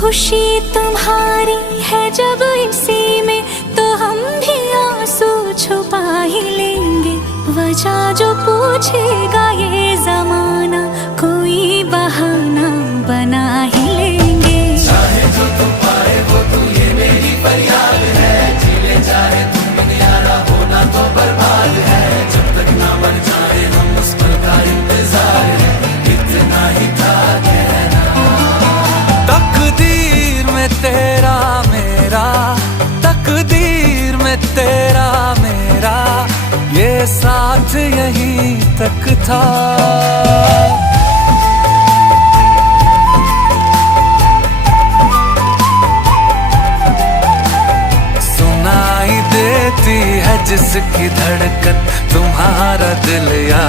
खुशी तुम्हारी है जब इसी में, तो हम भी आंसू छुपा ही लेंगे। वजह जो पूछेगा ये जमाना, कोई बहाना बना ही लेंगे। चाहे जो तुम पाए वो तू, ये मेरी फरियाद है। जीले चाहे तुम दुनियारा, होना तो बर्बाद है। जब तक ना बन जाए हम, उस पल का इंतजार है। इतना ही था कहना। तकदीर में तेरा मेरा, तकदीर में तेरा मेरा, ये साथ यहीं तक था। सुनाई देती है जिसकी धड़कन, तुम्हारा दिल या